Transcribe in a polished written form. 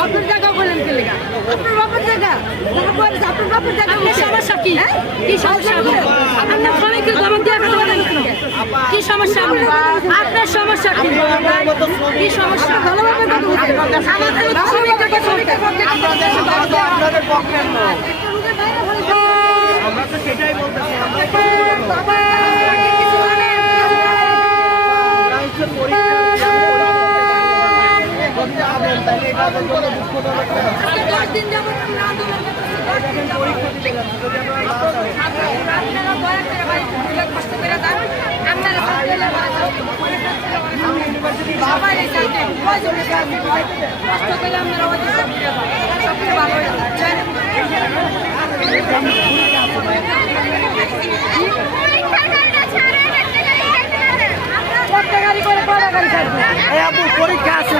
বাপের জায়গা বলেন কি লেগা? আপনার বাপের জায়গা? আপনার বাপের জায়গা সমস্যা কি? কি সমস্যা? আপনার স্বামীকে জবাব দিয়ে কথা বলেন কেন? কি সমস্যা আপনার সমস্যা কি? কি সমস্যা? ভালোভাবে কথা বলুন। আমাদের শ্রমিকের পক্ষে আপনাদের পক্ষের নয়। আমরা তো সেটাই বলতেছি। পরীক্ষা আছে